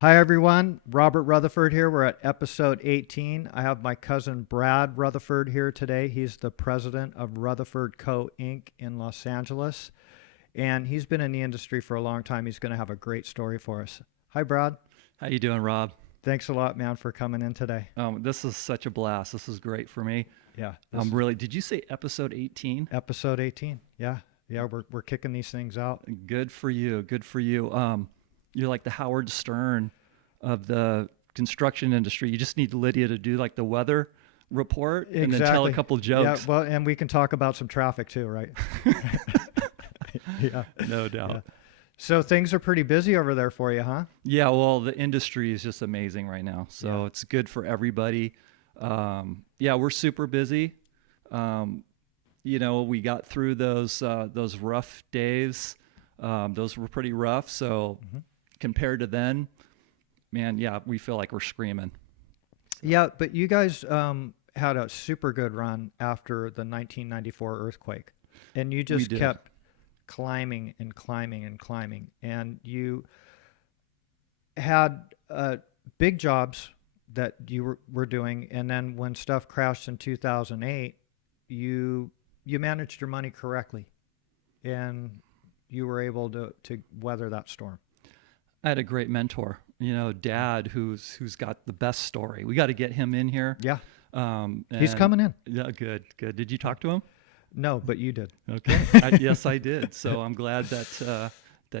Hi, everyone. Robert Rutherford here. We're at episode 18. I have my cousin Brad Rutherford here today. He's the president of Rutherford Co. Inc. in Los Angeles, and he's been in the industry for a long time. He's going to have a great story for us. Hi, Brad. How you doing, Rob? Thanks a lot, man, for coming in today. This is such a blast. This is great for me. Yeah, I'm really. Did you say episode 18? episode 18. Yeah, we're kicking these things out. Good for you. Good for you. You're like the Howard Stern of the construction industry. You just need Lydia to do like the weather report and then tell a couple jokes. Yeah, well, and we can talk about some traffic too, right? Yeah, No doubt. yeah. So things are pretty busy over there for you, huh? Yeah, well, the industry is just amazing right now. So Yeah. it's good for everybody. Yeah, we're super busy. We got through those rough days. Those were pretty rough. So compared to then, man, yeah, we feel like we're screaming. Yeah, but you guys had a super good run after the 1994 earthquake, and you just did. kept climbing and climbing and climbing, and you had big jobs that you were doing, and then when stuff crashed in 2008, you managed your money correctly, and you were able to weather that storm. I had a great mentor, Dad, who's got the best story. We got to get him in here. Yeah, he's coming in. Yeah, good. Did you talk to him? No, but you did. Okay. Yes, I did. So I'm glad that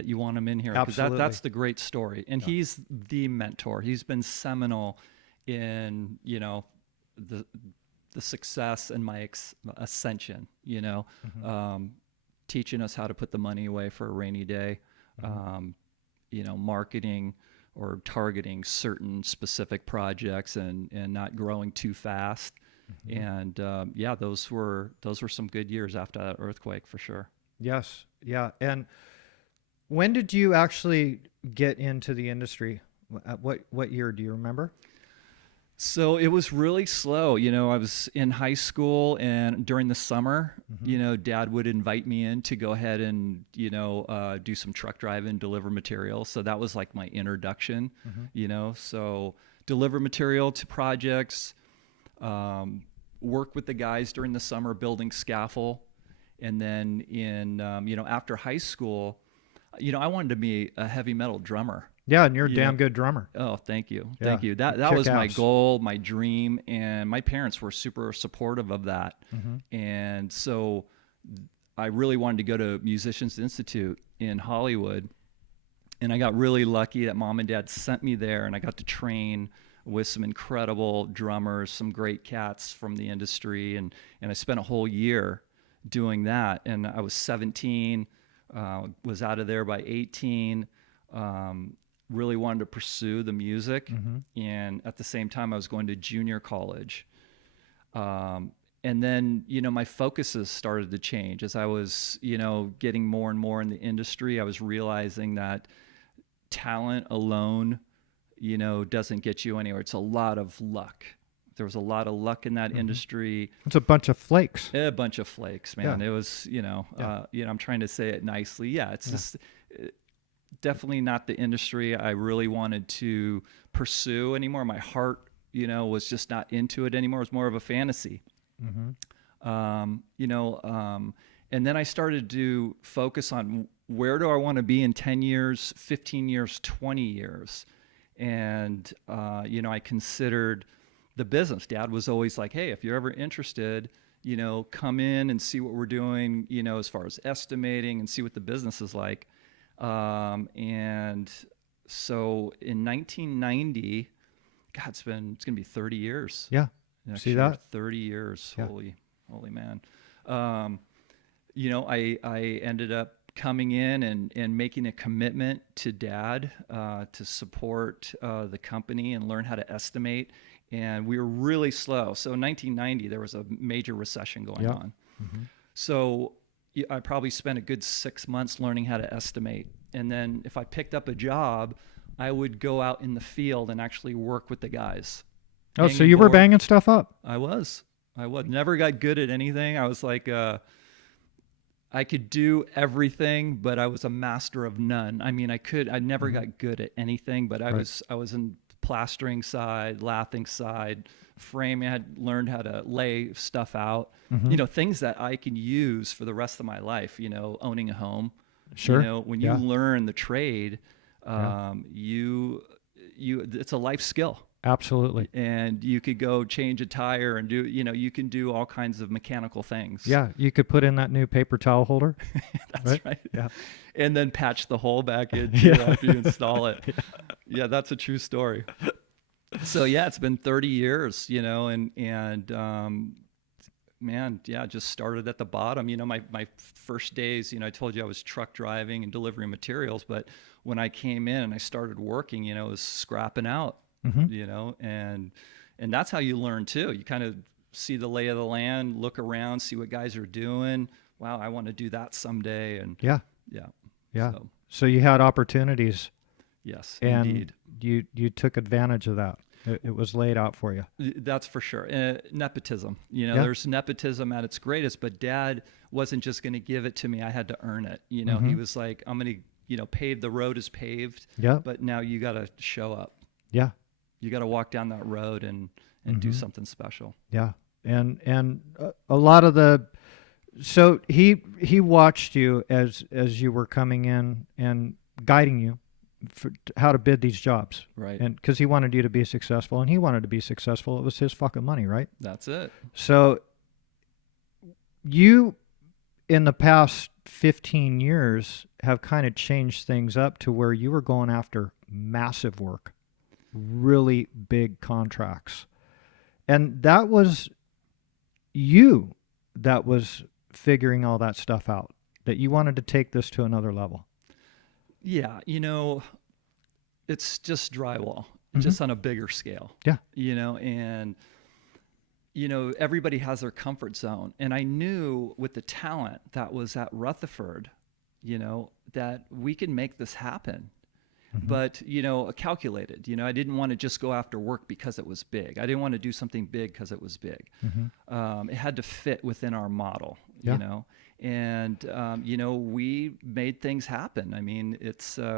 you want him in here because Absolutely. that's the great story. And he's the mentor. He's been seminal in the success and my ascension. Teaching us how to put the money away for a rainy day. Marketing or targeting certain specific projects and not growing too fast. And those were some good years after that earthquake for sure. Yes, yeah. And when did you actually get into the industry? What year do you remember? So it was really slow. I was in high school, and during the summer, Dad would invite me in to go ahead and, do some truck driving, deliver material. So that was like my introduction, So deliver material to projects, work with the guys during the summer building scaffold. And then after high school, I wanted to be a heavy metal drummer. Yeah, and you're a damn good drummer. Oh, thank you. Yeah. Thank you. That Kick was my ass. goal, my dream, and my parents were super supportive of that. And so I really wanted to go to Musicians Institute in Hollywood. And I got really lucky that Mom and Dad sent me there, and I got to train with some incredible drummers, some great cats from the industry, and I spent a whole year doing that. And I was 17, was out of there by 18. Really wanted to pursue the music, and at the same time I was going to junior college. And then, my focuses started to change as I was, getting more and more in the industry. I was realizing that talent alone, doesn't get you anywhere. It's a lot of luck. There was a lot of luck in that industry. It's a bunch of flakes. A bunch of flakes, man. Yeah. It was, I'm trying to say it nicely. Yeah, it's just definitely not the industry I really wanted to pursue anymore. My heart, was just not into it anymore. It was more of a fantasy. And then I started to focus on where do I want to be in 10 years, 15 years, 20 years. And, I considered the business. Dad was always like, hey, if you're ever interested, come in and see what we're doing, as far as estimating and see what the business is like. And so in 1990, God, it's going to be 30 years. Yeah. Next See year, that? 30 years. Yeah. Holy man. I ended up coming in and making a commitment to Dad, to support, the company and learn how to estimate. And we were really slow. So in 1990, there was a major recession going on. So I probably spent a good 6 months learning how to estimate. And then if I picked up a job, I would go out in the field and actually work with the guys. Oh, so you were banging stuff up. I was. Never got good at anything. I was like, I could do everything, but I was a master of none. I mean, I never got good at anything, but I was in plastering side, lathing side, framing. I had learned how to lay stuff out, things that I can use for the rest of my life, owning a home. Sure. When you learn the trade, it's a life skill. Absolutely. And you could go change a tire and do, you can do all kinds of mechanical things. Yeah, you could put in that new paper towel holder. That's right. Yeah. And then patch the hole back in after you install it. Yeah, that's a true story. So yeah, it's been 30 years, man, yeah, just started at the bottom. My first days, I told you I was truck driving and delivering materials, but when I came in and I started working, it was scrapping out. And that's how you learn too. You kind of see the lay of the land, look around, see what guys are doing. Wow, I want to do that someday. And yeah. So, So you had opportunities. Yes, and indeed. You took advantage of that. It was laid out for you. That's for sure. Nepotism. There's nepotism at its greatest, but Dad wasn't just going to give it to me. I had to earn it. He was like, I'm going to, pave, the road is paved. Yeah. But now you got to show up. Yeah. You got to walk down that road and do something special. Yeah. And a lot of so he watched you as you were coming in and guiding you for how to bid these jobs. Right. And because he wanted you to be successful and he wanted to be successful. It was his fucking money, right? That's it. So you, in the past 15 years, have kind of changed things up to where you were going after massive work, really big contracts. And that was you that was figuring all that stuff out, that you wanted to take this to another level. Yeah, it's just drywall, just on a bigger scale. Yeah. And everybody has their comfort zone. And I knew with the talent that was at Rutherford, that we can make this happen. But, calculated, I didn't want to just go after work because it was big. I didn't want to do something big because it was big. It had to fit within our model, and, we made things happen. I mean,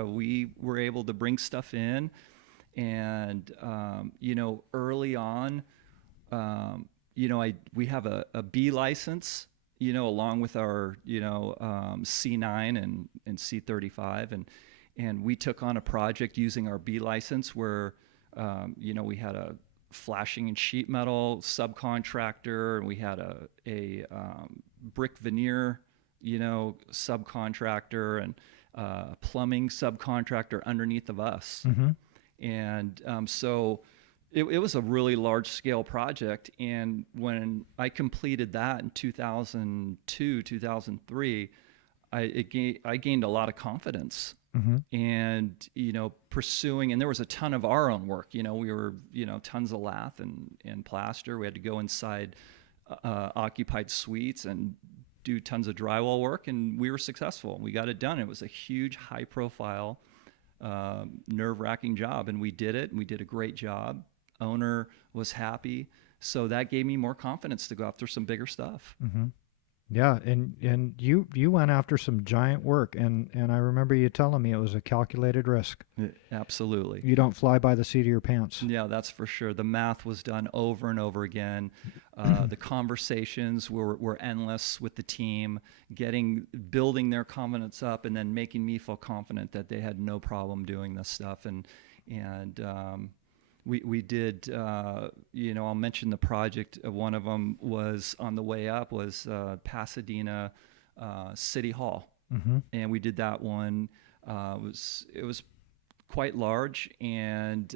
we were able to bring stuff in and, early on, we have a B license, along with our, C9 and C35 and we took on a project using our B license where, we had a flashing and sheet metal subcontractor, and we had a brick veneer, subcontractor, and a plumbing subcontractor underneath of us. And so it was a really large scale project. And when I completed that in 2002, 2003, I gained a lot of confidence. And, pursuing, and there was a ton of our own work, we were, tons of lath and plaster. We had to go inside occupied suites and do tons of drywall work, and we were successful. We got it done. It was a huge, high profile, nerve-wracking job, and we did it, and we did a great job. Owner was happy. So that gave me more confidence to go after some bigger stuff. Yeah, and you went after some giant work, and I remember you telling me it was a calculated risk. Absolutely. You don't fly by the seat of your pants. Yeah, that's for sure. The math was done over and over again. The conversations were endless with the team, building their confidence up, and then making me feel confident that they had no problem doing this stuff. And we did, I'll mention the project. One of them was on the way up was Pasadena City Hall. And we did that one. It was quite large, and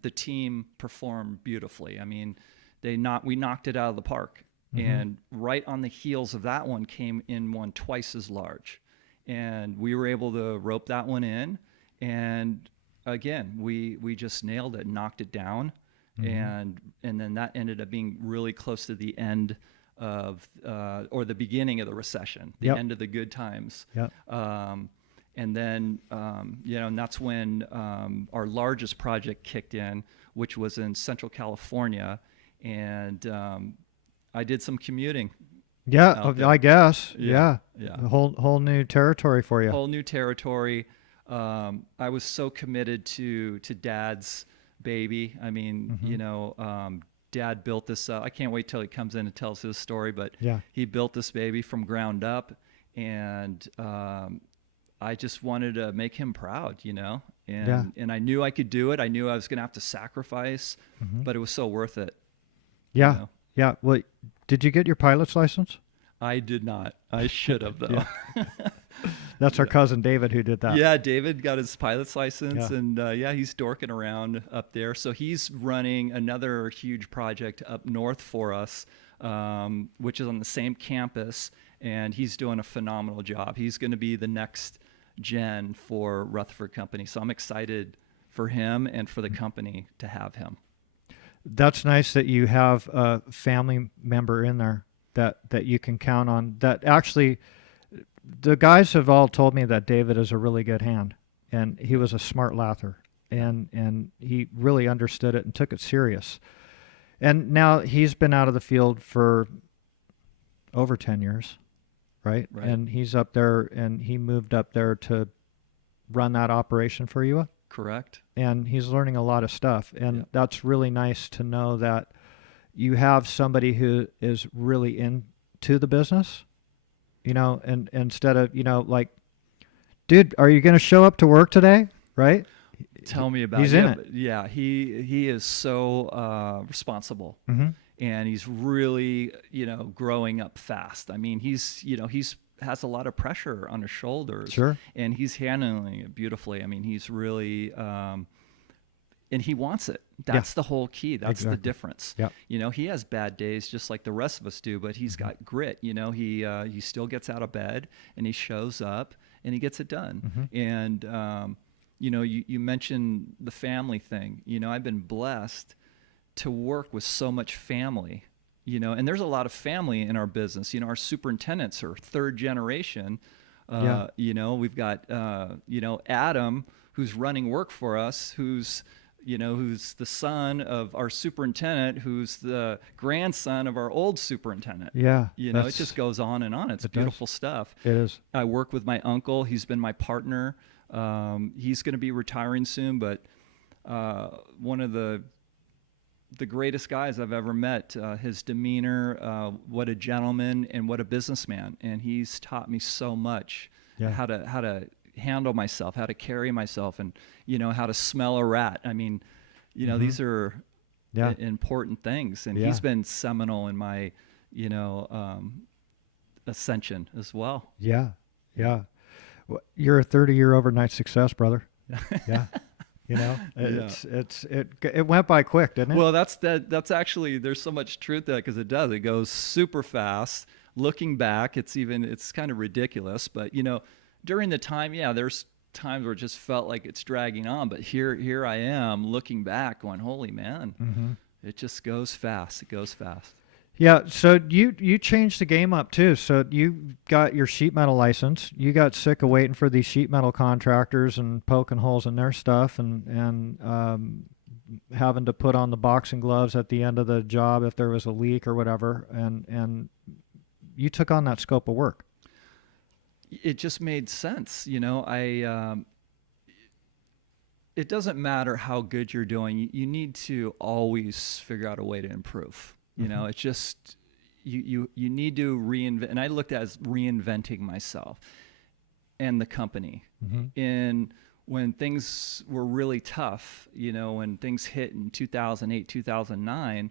the team performed beautifully. I mean, we knocked it out of the park. And right on the heels of that one came in one twice as large. And we were able to rope that one in, and again, we just nailed it, knocked it down, and then that ended up being really close to the end of or the beginning of the recession, the end of the good times. And then and that's when our largest project kicked in, which was in Central California, and I did some commuting Yeah, out there. I guess. Yeah, Yeah. yeah. A whole new territory for you. Whole new territory. I was so committed to Dad's baby. I mean, Hmm. Dad built this up. I can't wait till he comes in and tells his story, but Yeah. he built this baby from ground up, and I just wanted to make him proud, Yeah. and I knew I could do it. I knew I was going to have to sacrifice, Hmm. but it was so worth it, you Yeah. know. Yeah. Well, did you get your pilot's license? I did not. I should have though. Yeah. That's our Yeah. cousin David who did that. Yeah, David got his pilot's license, Yeah. and yeah, he's dorking around up there. So he's running another huge project up north for us, which is on the same campus, and he's doing a phenomenal job. He's going to be the next gen for Rutherford Company. So I'm excited for him and for the company to have him. That's nice that you have a family member in there that you can count on. That actually, the guys have all told me that David is a really good hand, and he was a smart lather, Yeah. and he really understood it and took it serious. And now he's been out of the field for over 10 years, right? Right. And he's up there, and he moved up there to run that operation for you, Correct. and he's learning a lot of stuff. And Yeah. that's really nice to know that you have somebody who is really into the business, and instead of, like, dude, are you going to show up to work today? Right? Tell me about He's it. in Yeah, it. but yeah, he is so responsible, Mm-hmm. and he's really growing up fast. I mean, he's has a lot of pressure on his shoulders, Sure. and he's handling it beautifully. I mean, he's really and he wants it. That's the whole key. That's the Exactly. difference. Yep. He has bad days just like the rest of us do, but he's got grit. He still gets out of bed and he shows up and he gets it done. Mm-hmm. And you mentioned the family thing. I've been blessed to work with so much family. And there's a lot of family in our business. Our superintendents are third generation. Yeah. We've got Adam, who's running work for us, who's the son of our superintendent, who's the grandson of our old superintendent. Yeah. It just goes on and on. It's It does. beautiful stuff. It is. I work with my uncle. He's been my partner. He's going to be retiring soon, but one of the greatest guys I've ever met. His demeanor, what a gentleman and what a businessman. And he's taught me so much. Yeah. How to handle myself, how to carry myself, and how to smell a rat. I mean, Mhm. these are Yeah. important things, and Yeah. he's been seminal in my ascension as well. Yeah. Yeah. You're a 30-year overnight success, brother. Yeah. It went by quick, didn't it? Well, that's actually, there's so much truth to that, because it does. It goes super fast. Looking back, it's kind of ridiculous, but during the time, yeah, there's times where it just felt like it's dragging on, but here I am looking back going, holy man, Mm-hmm. it just goes fast. It goes fast. Yeah, so you changed the game up too. So you got your sheet metal license. You got sick of waiting for these sheet metal contractors and poking holes in their stuff, and having to put on the boxing gloves at the end of the job if there was a leak or whatever. And you took on that scope of work. It just made sense. It doesn't matter how good you're doing. You need to always figure out a way to improve. Mhm. It's just you need to reinvent. And I looked at it as reinventing myself and the company. Mm-hmm. And when things were really tough, when things hit in 2008, 2009,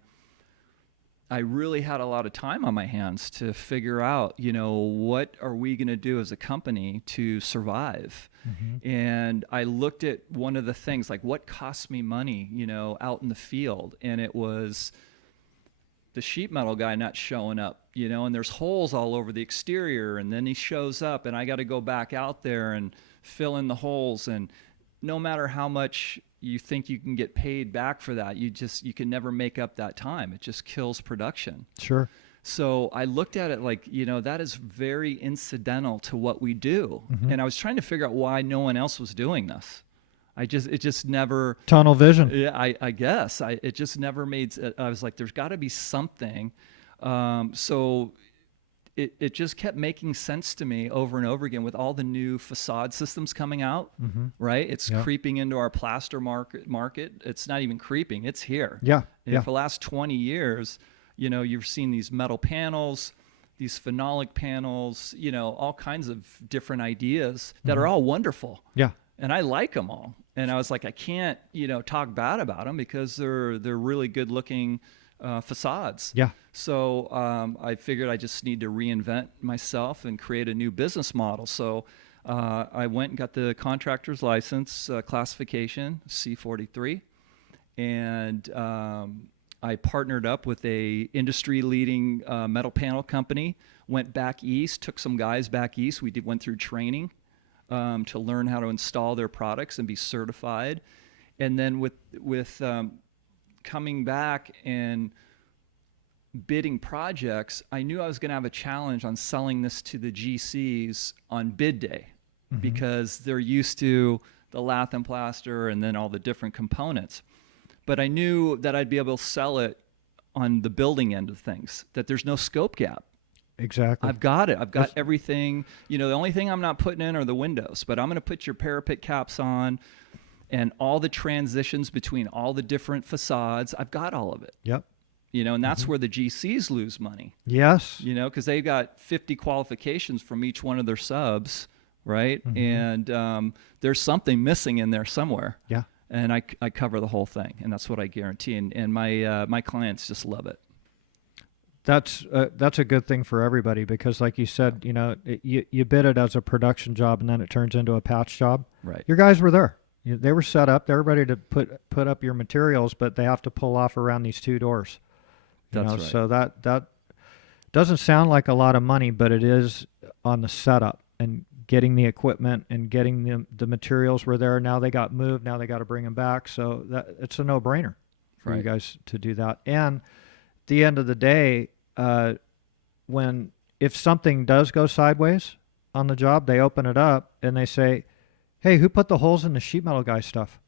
I really had a lot of time on my hands to figure out, what are we going to do as a company to survive? Mm-hmm. And I looked at one of the things, like what costs me money, out in the field. And it was the sheet metal guy not showing up, and there's holes all over the exterior. And then he shows up and I got to go back out there and fill in the holes. And no matter how much you think you can get paid back for that, you can never make up that time. It just kills production. Sure. So I looked at it like, that is very incidental to what we do. Mhm. And I was trying to figure out why no one else was doing this. It just never, Tunnel vision. yeah, I guess it just never made, I was like, there's gotta be something. So it just kept making sense to me over and over again with all the new facade systems coming out, right? It's creeping into our plaster market. It's not even creeping, it's here. Yeah. And for the last 20 years, you've seen these metal panels, these phenolic panels, all kinds of different ideas that are all wonderful. Yeah. And I like them all. And I was like, I can't, talk bad about them because they're really good looking facades. Yeah. So I figured I just need to reinvent myself and create a new business model. So I went and got the contractor's license classification, C43, and I partnered up with a industry leading metal panel company, went back east, took some guys back east. We went through training to learn how to install their products and be certified. And then with coming back and bidding projects, I knew I was going to have a challenge on selling this to the GCs on bid day because they're used to the lath and plaster and then all the different components. But I knew that I'd be able to sell it on the building end of things, that there's no scope gap. Exactly. I've got it. I've got everything. The only thing I'm not putting in are the windows, but I'm going to put your parapet caps on and all the transitions between all the different facades. I've got all of it. Yep. And that's where the GCs lose money. Yes. Because they've got 50 qualifications from each one of their subs, right? And there's something missing in there somewhere. Yeah. And I cover the whole thing, and that's what I guarantee. And my clients just love it. That's a good thing for everybody because, like you said, you bid it as a production job, and then it turns into a patch job. Right. Your guys were there. They were set up. They're ready to put up your materials, but they have to pull off around these two doors. That's right. So that doesn't sound like a lot of money, but it is on the setup and getting the equipment and getting the materials were there. Now they got moved. Now they got to bring them back. So it's a no-brainer for you guys to do that. And at the end of the day, if something does go sideways on the job, they open it up and they say, "Hey, who put the holes in the sheet metal guy stuff?"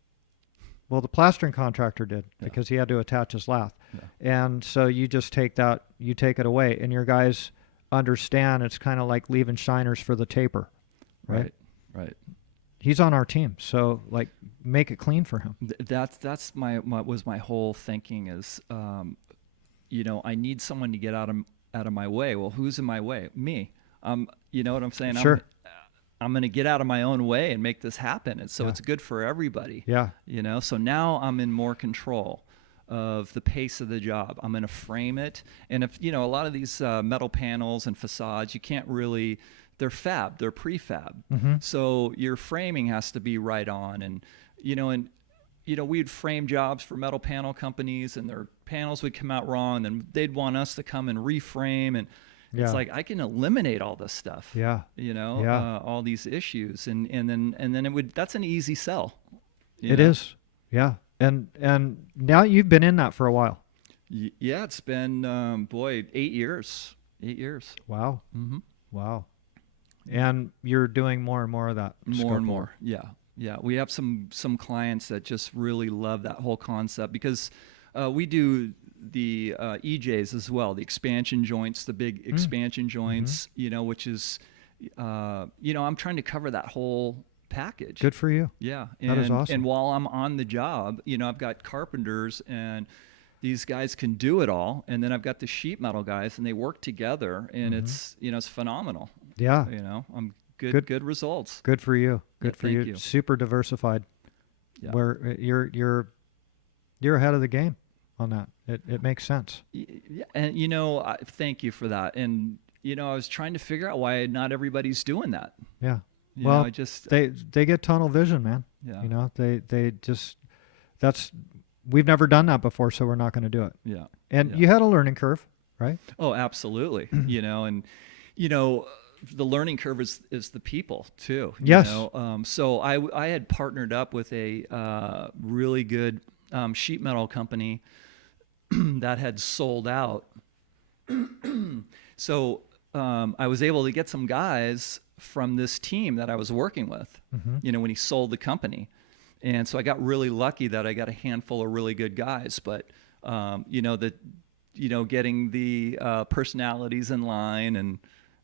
Well, the plastering contractor did because he had to attach his lath. Yeah. And so you just take it away, and your guys understand it's kind of like leaving shiners for the taper, right? Right. He's on our team, so make it clean for him. That's my whole thinking is, I need someone to get out of my way. Well, who's in my way? Me. You know what I'm saying? Sure. I'm going to get out of my own way and make this happen. And so it's good for everybody. Yeah. So now I'm in more control of the pace of the job. I'm going to frame it. And if, a lot of these metal panels and facades, you can't really, they're prefab. So your framing has to be right on. And, we'd frame jobs for metal panel companies and their panels would come out wrong. And they'd want us to come and reframe. And it's like, I can eliminate all this stuff. Yeah. All these issues. And then that's an easy sell. It is. Yeah. And now you've been in that for a while. Yeah, it's been 8 years. 8 years. Wow. Wow. And you're doing more and more of that. More and more. Yeah. We have some clients that just really love that whole concept because we do the EJs as well, the expansion joints, the big expansion joints, which is, I'm trying to cover that whole package. Good for you. Yeah. That is awesome. And while I'm on the job, I've got carpenters and these guys can do it all. And then I've got the sheet metal guys and they work together and it's phenomenal. Yeah. I'm good results. Good for you. Good for you. You. Super diversified. Yeah. Where you're ahead of the game on that. It makes sense. Yeah. And, thank you for that. And, I was trying to figure out why not everybody's doing that. Yeah. They get tunnel vision, man. Yeah. They just, we've never done that before, so we're not going to do it. Yeah. And you had a learning curve, right? Oh, absolutely. The learning curve is the people too. Yes. So I had partnered up with a really good sheet metal company that had sold out. So I was able to get some guys from this team that I was working with, when he sold the company. And so I got really lucky that I got a handful of really good guys, but getting the personalities in line and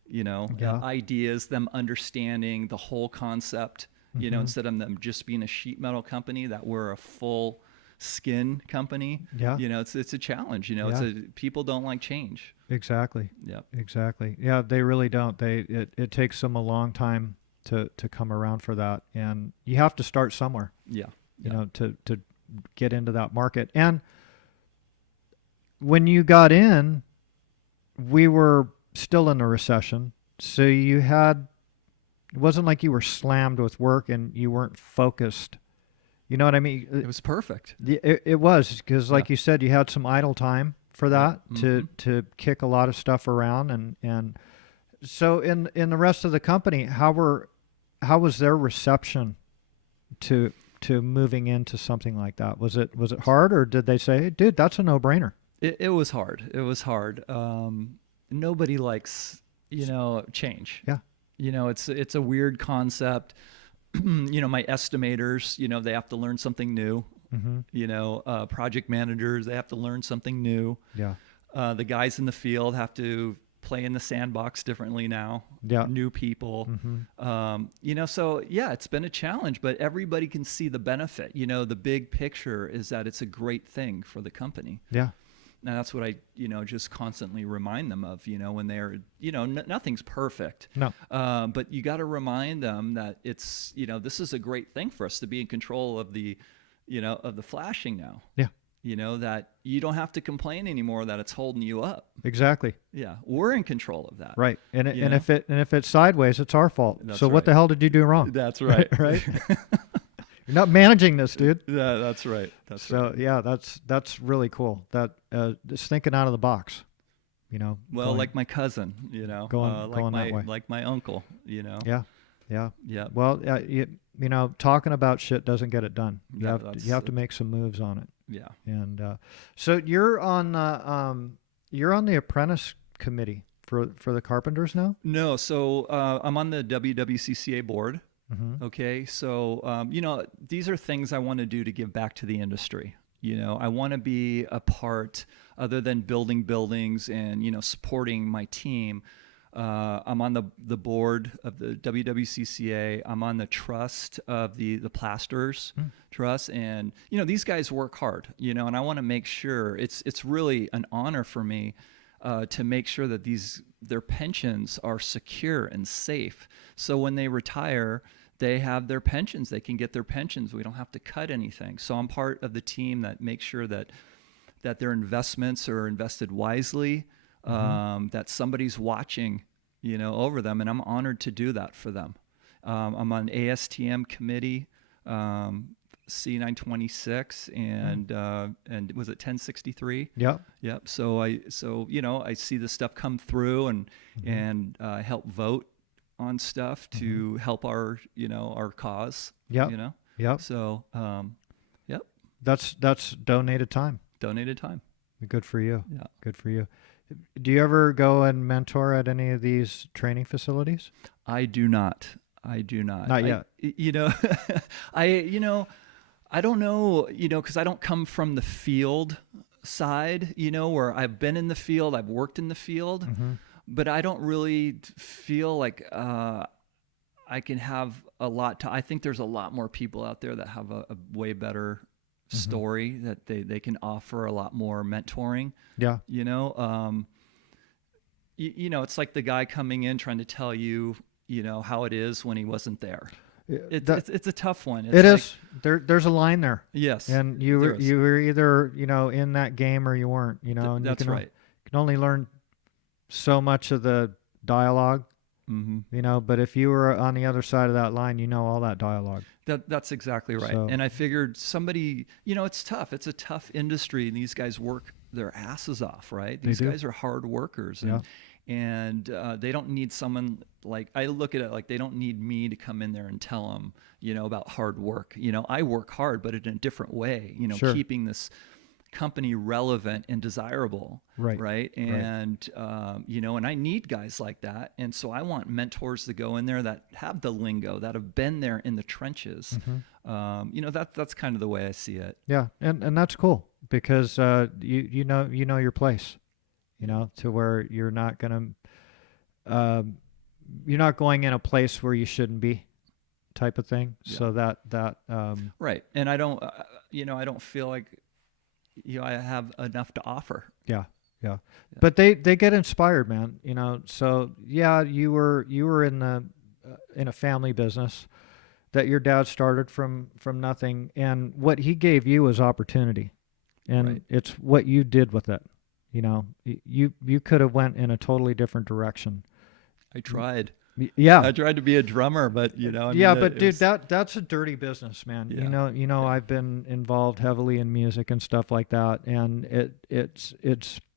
Yeah. ideas, them understanding the whole concept, instead of them just being a sheet metal company, that we're a full skin company. Yeah. It's a challenge, Yeah. people don't like change. Exactly. Yep. Exactly. Yeah, they really don't. It takes them a long time to come around for that, and you have to start somewhere, Yeah. to get into that market. And when you got in, we were still in a recession, so it wasn't like you were slammed with work and you weren't focused. You know what I mean? It was perfect. It was because, like Yeah. you said, you had some idle time for that Yep. to kick a lot of stuff around, and so in the rest of the company, how was their reception to moving into something like that? Was it hard, or did they say, "Hey, dude, that's a no-brainer"? It was hard. It was hard. Nobody likes, change. Yeah. It's a weird concept. My estimators, they have to learn something new. Mm-hmm. Project managers, they have to learn something new. Yeah. The guys in the field have to play in the sandbox differently now. Yeah. New people. Mm-hmm. So yeah, it's been a challenge, but everybody can see the benefit. The big picture is that it's a great thing for the company. Yeah. And that's what I, just constantly remind them of, when they're, nothing's perfect. No. But you got to remind them that it's, this is a great thing for us to be in control of the, of the flashing now. Yeah. That you don't have to complain anymore that it's holding you up. Exactly. Yeah. We're in control of that. Right. And You and know? if it's sideways, it's our fault. That's So what right. the hell did you do wrong? That's right. Right. You're not managing this, dude. Yeah, that's right. That's So right. yeah, that's really cool. That just thinking out of the box, Well, going- like my cousin, going like that way. like my uncle, Yeah. Yeah. Yeah. Well, talking about shit doesn't get it done. You Yeah, have to make some moves on it. Yeah. And so you're on the apprentice committee for the Carpenters now. No, so I'm on the WWCCA board. Mm-hmm. Okay, so these are things I want to do to give back to the industry. I want to be a part, other than building buildings and supporting my team. I'm on the board of the WWCCA. I'm on the trust of the plasters trust, and these guys work hard. And I want to make sure it's really an honor for me to make sure that their pensions are secure and safe. So when they retire, they have their pensions. They can get their pensions. We don't have to cut anything. So I'm part of the team that makes sure that their investments are invested wisely, that somebody's watching, over them, and I'm honored to do that for them. I'm on ASTM committee, C926, and was it 1063? Yep. Yep. So I see the stuff come through and help vote on stuff to help our cause. Yep. Yep. So yep. That's donated time. Donated time. Good for you. Yeah. Good for you. Do you ever go and mentor at any of these training facilities? I do not. Not yet. I don't know, because I don't come from the field side, where I've been in the field, I've worked in the field, but I don't really feel like I can have a lot I think there's a lot more people out there that have a way better story that they can offer, a lot more mentoring. Yeah. It's like the guy coming in trying to tell you, how it is when he wasn't there. It's a tough one. It is. There's a line there. Yes. And you were either in that game or you weren't. And that's right. You can only learn so much of the dialogue. But if you were on the other side of that line, all that dialogue. That's exactly right. So, and I figured somebody, it's tough. It's a tough industry, and these guys work their asses off, right? These guys are hard workers, and they don't need someone like, I look at it like they don't need me to come in there and tell them, about hard work. I work hard, but in a different way. Sure. Keeping this company relevant and desirable, right? And and I need guys like that, and so I want mentors to go in there that have the lingo, that have been there in the trenches. That's kind of the way I see it. Yeah, and that's cool because you know your place, to where you're not gonna you're not going in a place where you shouldn't be, type of thing. Yeah. So that Right. And I don't, I don't feel like, I have enough to offer. yeah, yeah. Yeah. But they get inspired, man. So yeah, you were in a family business that your dad started from nothing, and what he gave you was opportunity, and Right. it's what you did with it. You could have went in a totally different direction. I tried. Yeah. I tried to be a drummer, but Yeah, but it dude, was, that's a dirty business, man. yeah. You know, Yeah. I've been involved heavily in music and stuff like that, and it's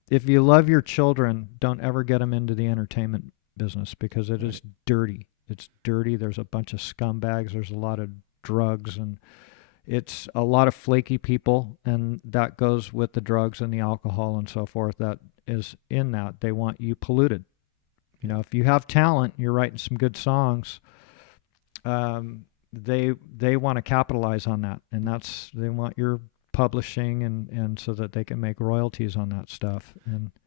if you love your children, don't ever get them into the entertainment business because it is Right. dirty. It's dirty. There's a bunch of scumbags. There's a lot of drugs, and it's a lot of flaky people, and that goes with the drugs and the alcohol and so forth. That is in that. They want you polluted. If you have talent, you're writing some good songs. They want to capitalize on that, and they want your publishing and so that they can make royalties on that stuff.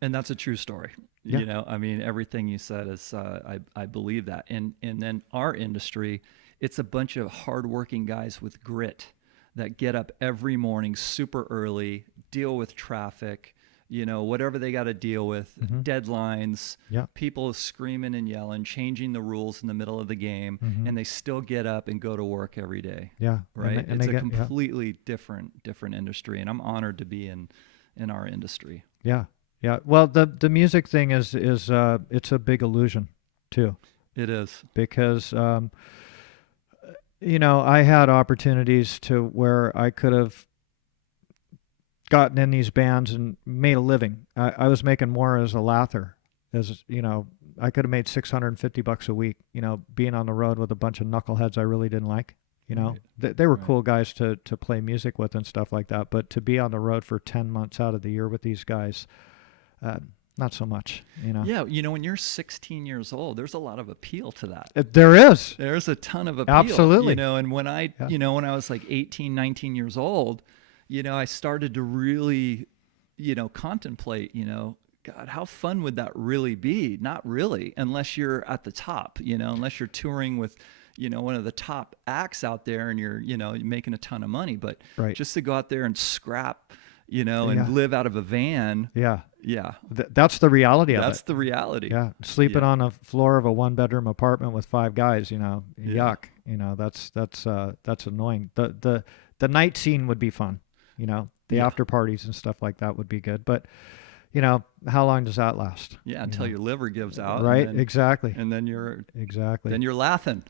And that's a true story. Yeah, Everything you said is, I believe that. And then our industry, it's a bunch of hardworking guys with grit that get up every morning super early, deal with traffic, whatever they got to deal with, mm-hmm. deadlines, Yeah, people screaming and yelling, changing the rules in the middle of the game, mm-hmm. and they still get up and go to work every day. Yeah, Right? and It's they a get yeah, completely different industry, and I'm honored to be in our industry. yeah, yeah. Well, the music thing is it's a big illusion too, It is. because I had opportunities to where I could have gotten in these bands and made a living. I was making more as a lather, I could have made $650 a week, being on the road with a bunch of knuckleheads I really didn't like. Right. They were Right. cool guys to play music with and stuff like that. But to be on the road for 10 months out of the year with these guys, not so much. Yeah, when you're 16 years old, there's a lot of appeal to that. There is. There's a ton of appeal. Absolutely. And when Yeah. when I was like 18, 19 years old, I started to really, contemplate, God, how fun would that really be? Not really, unless you're at the top, unless you're touring with, one of the top acts out there and you're making a ton of money. But Right. just to go out there and scrap, Yeah. and live out of a van. Yeah. Yeah. That's the reality of That's it. the reality. Yeah. Sleeping Yeah. on the floor of a 1-bedroom apartment with 5 guys, Yeah. yuck. That's annoying. The night scene would be fun. The Yeah. after parties and stuff like that would be good. But, how long does that last? Yeah, until your liver gives out. Right? And Exactly. then you're Exactly. laughing.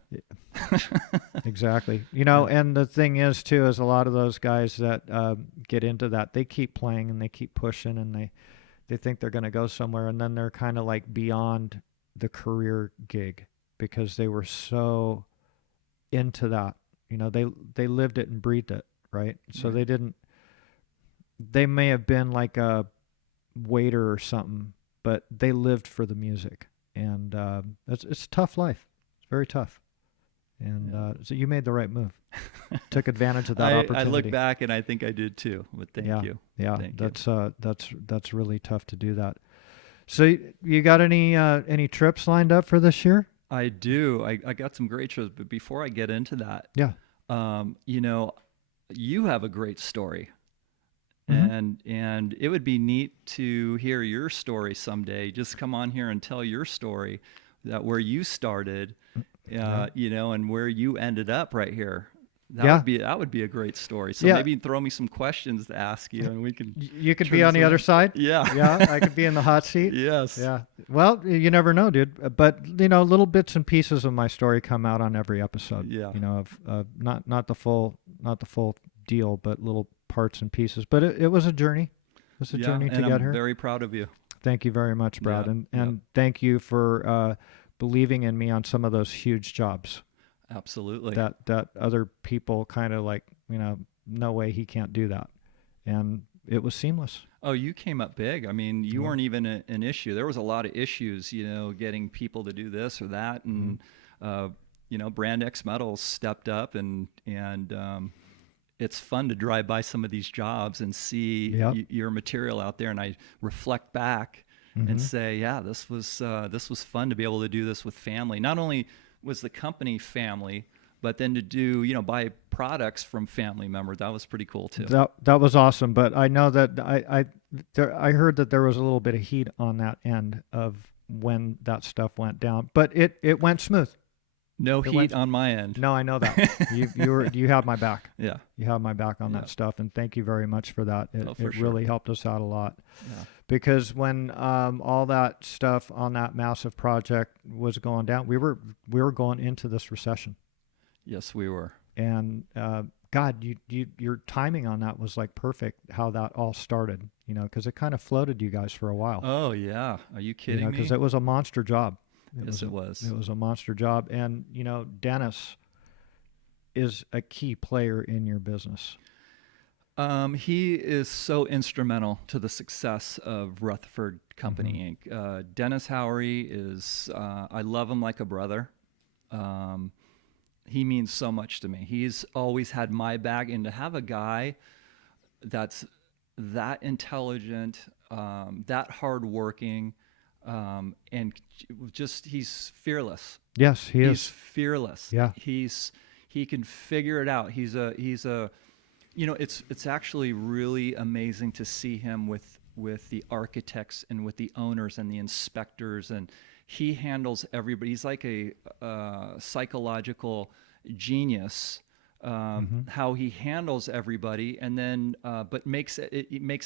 Exactly. Yeah. And the thing is too, is a lot of those guys that get into that, they keep playing and they keep pushing, and they think they're going to go somewhere, and then they're kind of like beyond the career gig because they were so into that. They lived it and breathed it, right? So Right. they may have been like a waiter or something, but they lived for the music, and it's a tough life. It's very tough. And Yeah. so you made the right move. Took advantage of that I opportunity. look back and I think I did too. But thank Yeah. you. Yeah, Thank you. that's really tough to do that. So you got any trips lined up for this year? I do. I got some great shows, but before I get into that, Yeah. You have a great story. Mhm. And it would be neat to hear your story someday. Just come on here and tell your story, that where you started, Yeah. and where you ended up right here. Yeah. That would be a great story. So Yeah. maybe throw me some questions to ask you, and we can. You could turn be on this the other around. side. Yeah. Yeah, I could be in the hot seat. Yes. Yeah. Well, you never know, dude. But little bits and pieces of my story come out on every episode. Yeah. Of not the full deal, but little parts and pieces. But it was a journey. It was a journey to and get I'm here. very proud of you. Thank you very much, Brad, Yeah, and thank you for believing in me on some of those huge jobs Absolutely. that other people kind of like, no way, he can't do that, and it was seamless. Oh, you came up big. I mean, you Yeah. weren't even an issue. There was a lot of issues, getting people to do this or that, and Brand X Metals stepped up, and it's fun to drive by some of these jobs and see Yep. your material out there, and I reflect back and say, yeah, this was fun to be able to do this with family. Not only was the company family, but then to do, buy products from family members. That was pretty cool too. That was awesome. But I know that I heard that there was a little bit of heat on that end of when that stuff went down, but it went smooth. No heat on my end. No, I know that. You have my back. Yeah. You have my back on that stuff, and thank you very much for that. It really helped us out a lot. Yeah. Because when all that stuff on that massive project was going down, we were going into this recession. Yes, we were. And God, your timing on that was like perfect. How that all started, because it kind of floated you guys for a while. Oh yeah, are you kidding me? Because it was a monster job. It was. It was a monster job, and Dennis is a key player in your business. He is so instrumental to the success of Rutherford Company Inc. Dennis Howery is, I love him like a brother. He means so much to me. He's always had my back, and to have a guy that's that intelligent, that hardworking, and just he's fearless. Yes, he is. He's fearless. Yeah. He can figure it out. He's a it's actually really amazing to see him with the architects and with the owners and the inspectors, and he handles everybody. He's like a psychological genius. How he handles everybody, and then but makes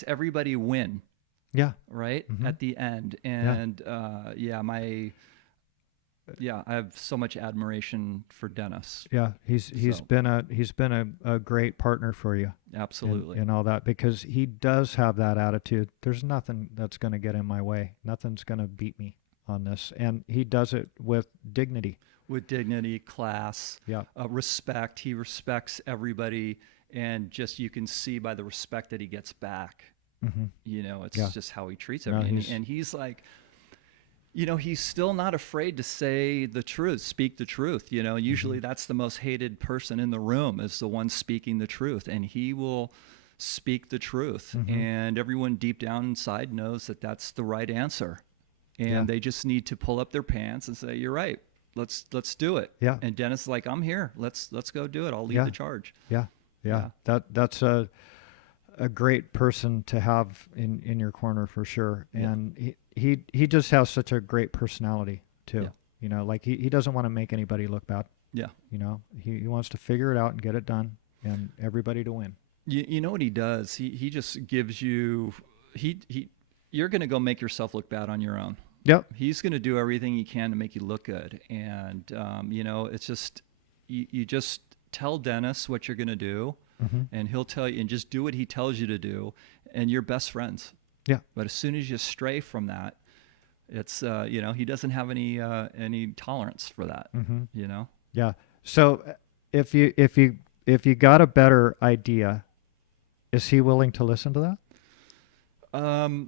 everybody win. Yeah. Right at the end, and I have so much admiration for Dennis. Yeah, he's been a great partner for you. Absolutely. And all that, because he does have that attitude. There's nothing that's going to get in my way. Nothing's going to beat me on this, and he does it with dignity. With dignity, class, yeah, respect. He respects everybody, and just you can see by the respect that he gets back. It's just how he treats everybody, and he's like. He's still not afraid to say the truth, speak the truth. Usually that's the most hated person in the room is the one speaking the truth. And he will speak the truth. And everyone deep down inside knows that that's the right answer. And they just need to pull up their pants and say, you're right. Let's do it. Yeah. And Dennis is like, I'm here. Let's go do it. I'll lead the charge. Yeah. That's a great person to have in your corner for sure. And he just has such a great personality too. Like he doesn't want to make anybody look bad. Yeah. He wants to figure it out and get it done and everybody to win. You know what he does? He just gives you, you're going to go make yourself look bad on your own. Yep. He's going to do everything he can to make you look good. And, it's just, you just tell Dennis what you're going to do. And he'll tell you, and just do what he tells you to do, and you're best friends. Yeah. But as soon as you stray from that, it's he doesn't have any tolerance for that. Yeah. So if you got a better idea, is he willing to listen to that?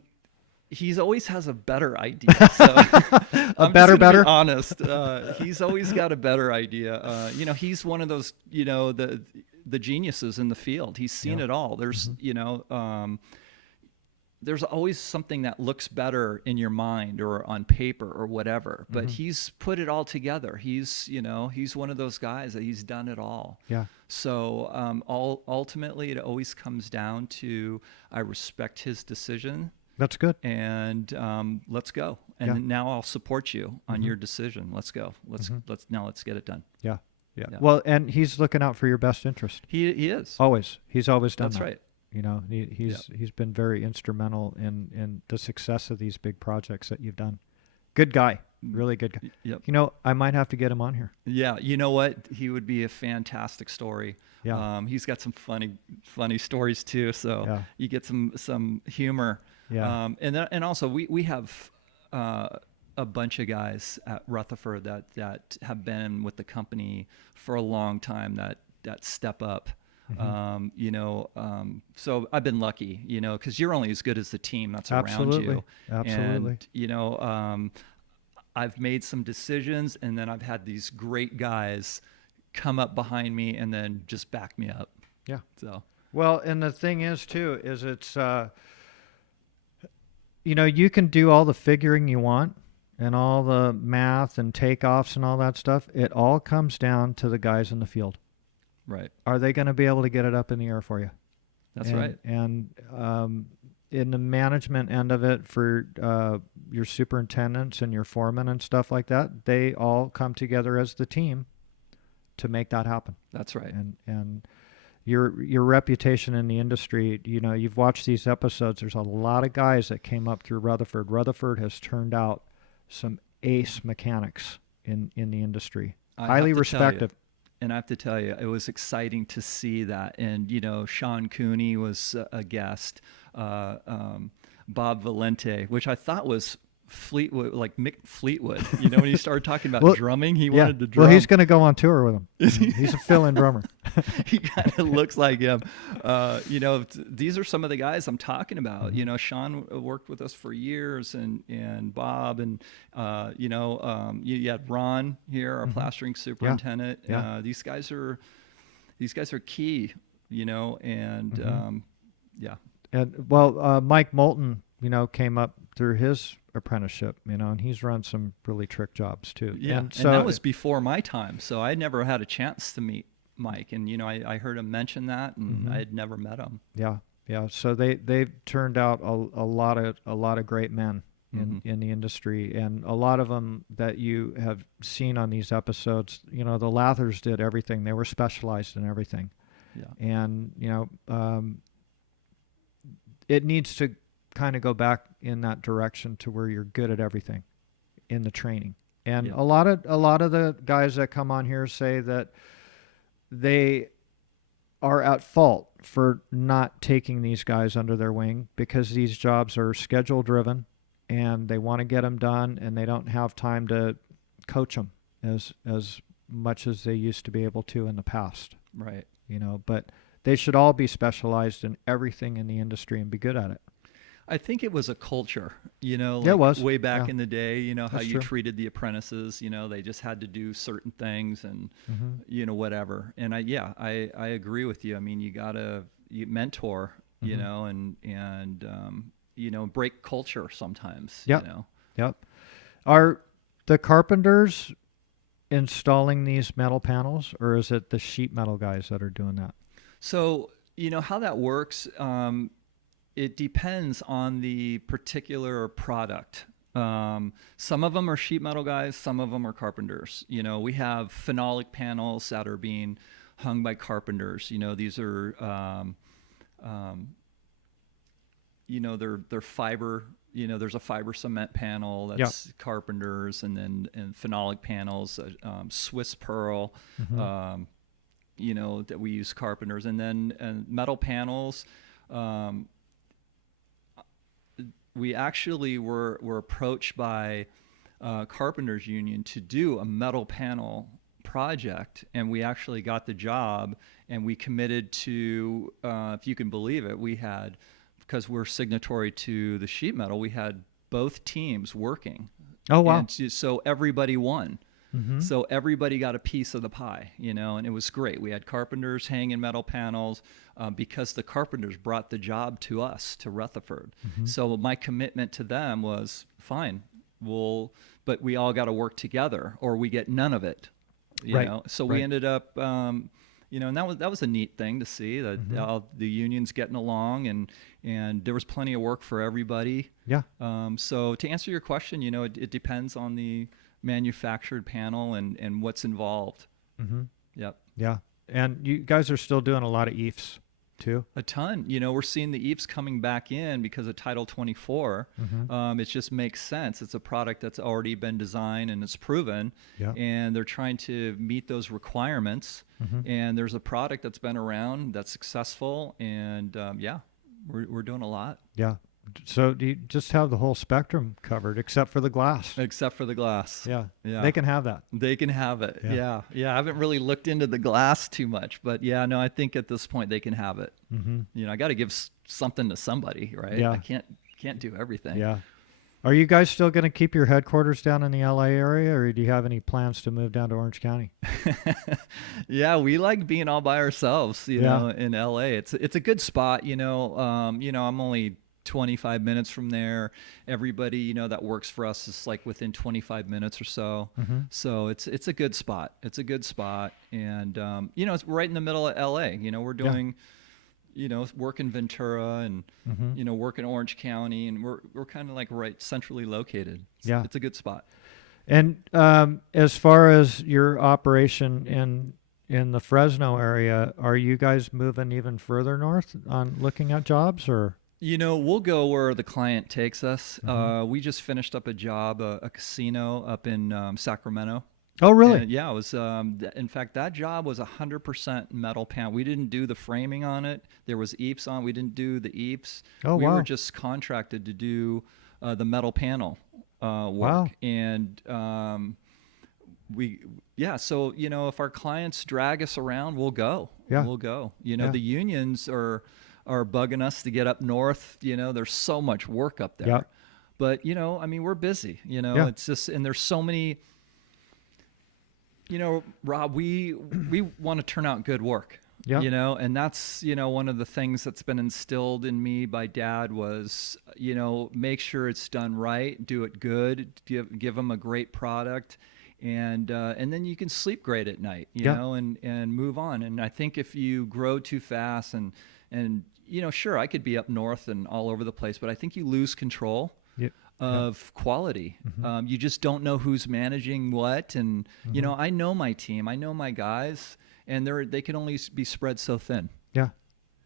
He's always has a better idea. So I'm better. Be honest. He's always got a better idea. He's one of those. The geniuses in the field. He's seen it all. There's, there's always something that looks better in your mind or on paper or whatever, but he's put it all together. He's one of those guys that he's done it all. Yeah. So, ultimately it always comes down to, I respect his decision. That's good. And, let's go. And now I'll support you on your decision. Let's go. Let's get it done. Yeah. Yeah. Well, and he's looking out for your best interest. He is. Always. He's always done that. That's right. He's been very instrumental in the success of these big projects that you've done. Good guy. Really good guy. Yep. I might have to get him on here. Yeah. You know what? He would be a fantastic story. Yeah. He's got some funny stories too. So you get some humor. Yeah. And also we have a bunch of guys at Rutherford that have been with the company for a long time that step up. So I've been lucky, because you're only as good as the team that's around you. Absolutely. And, I've made some decisions, and then I've had these great guys come up behind me and then just back me up. Yeah. So. Well, and the thing is too, is it's, you can do all the figuring you want and all the math and takeoffs and all that stuff. It all comes down to the guys in the field. Right. Are they going to be able to get it up in the air for you? That's right. And in the management end of it, for your superintendents and your foremen and stuff like that, they all come together as the team to make that happen. That's right. And your reputation in the industry, you've watched these episodes. There's a lot of guys that came up through Rutherford. Rutherford has turned out some ace mechanics in the industry. Highly respected. And I have to tell you, it was exciting to see that. And, Sean Cooney was a guest, Bob Valente, which I thought was Fleetwood, like Mick Fleetwood. When he started talking about drumming, he wanted to drum. Well, he's going to go on tour with him. He's a fill-in drummer. He kind of looks like him. These are some of the guys I'm talking about. Mm-hmm. Sean worked with us for years, and Bob, and you had Ron here, our plastering superintendent. Yeah. These guys are key. And yeah. And Mike Moulton, came up through his apprenticeship, and he's run some really trick jobs too. Yeah, and that was before my time, so I never had a chance to meet Mike, and I heard him mention that, and I had never met him. Yeah. So they've turned out a lot of great men in the industry, and a lot of them that you have seen on these episodes. The lathers did everything; they were specialized in everything. Yeah, and it needs to kind of go back in that direction to where you're good at everything in the training. And a lot of the guys that come on here say that they are at fault for not taking these guys under their wing because these jobs are schedule driven and they want to get them done and they don't have time to coach them as much as they used to be able to in the past. Right. But they should all be specialized in everything in the industry and be good at it. I think it was a culture, it was way back in the day, how That's you true. treated the apprentices, they just had to do certain things and, whatever. And I agree with you. I mean, you mentor, and break culture sometimes, Yep. Are the carpenters installing these metal panels, or is it the sheet metal guys that are doing that? So, how that works, it depends on the particular product. Some of them are sheet metal guys, some of them are carpenters. We have phenolic panels that are being hung by carpenters. These are, they're fiber. There's a fiber cement panel that's carpenters, and phenolic panels, Swiss pearl, that we use carpenters, and then metal panels. We actually were approached by Carpenters Union to do a metal panel project, and we actually got the job, and we committed to, if you can believe it, we had, because we're signatory to the sheet metal, we had both teams working. Oh, wow. And so everybody won. So everybody got a piece of the pie, and it was great. We had carpenters hanging metal panels because the carpenters brought the job to us, to Rutherford. So my commitment to them was, fine, but we all got to work together or we get none of it, you know? So we ended up, and that was a neat thing to see that the union's getting along, and there was plenty of work for everybody. Yeah. So to answer your question, it depends on the manufactured panel and what's involved. Yep. Yeah. And you guys are still doing a lot of eifs too? A ton. We're seeing the eifs coming back in because of Title 24. It just makes sense. It's a product that's already been designed and it's proven, and they're trying to meet those requirements. And there's a product that's been around that's successful, and we're doing a lot. Yeah. So do you just have the whole spectrum covered except for the glass? Except for the glass. Yeah. Yeah. They can have that. They can have it. Yeah. Yeah. I haven't really looked into the glass too much, but I think at this point they can have it. I got to give something to somebody, right? Yeah. I can't do everything. Yeah. Are you guys still going to keep your headquarters down in the LA area, or do you have any plans to move down to Orange County? Yeah, we like being all by ourselves, in LA. It's a good spot, I'm only 25 minutes from there. Everybody, you know, that works for us is like within 25 minutes or so. So it's a good spot. It's a good spot. And, you know, it's right in the middle of LA. You know, we're doing, you know, work in Ventura and, you know, work in Orange County, and we're kind of like right centrally located. It's a good spot. And as far as your operation in the Fresno area, are you guys moving even further north on looking at jobs, or? You know, we'll go where the client takes us. We just finished up a job, a casino up in Sacramento. Oh, really? And yeah, it was. In fact, that job was 100% metal panel. We didn't do the framing on it. There was eifs on. We didn't do the eifs. Oh, we wow. were just contracted to do the metal panel work. Wow. And so, you know, if our clients drag us around, we'll go. We'll go. You know, the unions are bugging us to get up north. You know, there's so much work up there. But, you know, I mean, we're busy. You know, it's just, and there's so many. You know, Rob, we want to turn out good work. You know, and that's, you know, one of the things that's been instilled in me by Dad was, you know, make sure it's done right, do it good, give them a great product, and then you can sleep great at night, you know, and move on. And I think if you grow too fast and you know, sure, I could be up north and all over the place, but I think you lose control of quality. You just don't know who's managing what. And, you know, I know my team, I know my guys, and they can only be spread so thin. Yeah.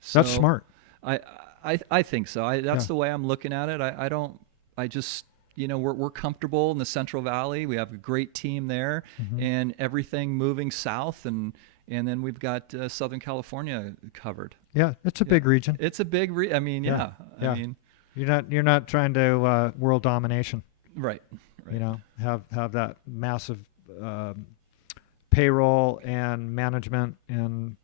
So That's smart. I think so. That's the way I'm looking at it. I just, you know, we're comfortable in the Central Valley. We have a great team there, and everything moving south, and then we've got Southern California covered. Yeah. It's a big region. It's a big I mean, I mean, You're not trying to world domination, right. you know, have that massive payroll and management, and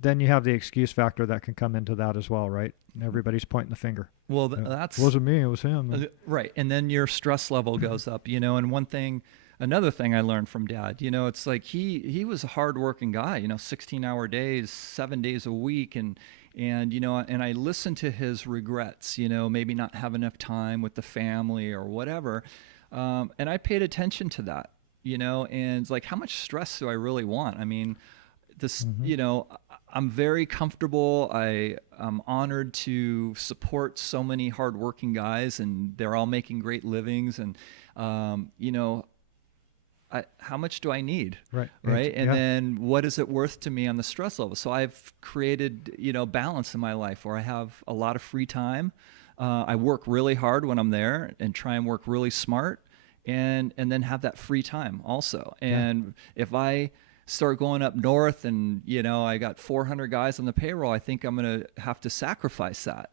then you have the excuse factor that can come into that as well, right? Everybody's pointing the finger. Well, that's it wasn't me, it was him. Right. And then your stress level goes up, you know. And another thing I learned from Dad, you know, it's like he was a hardworking guy, you know, 16-hour days, 7 days a week, and you know, and I listened to his regrets, you know, maybe not have enough time with the family or whatever, and I paid attention to that, you know, and it's like, how much stress do I really want? I mean, this, you know, I'm very comfortable. I'm honored to support so many hardworking guys, and they're all making great livings, and you know, how much do I need? Right. And then what is it worth to me on the stress level? So I've created, you know, balance in my life where I have a lot of free time. I work really hard when I'm there and try and work really smart, and then have that free time also. And if I start going up north and, you know, I got 400 guys on the payroll, I think I'm going to have to sacrifice that.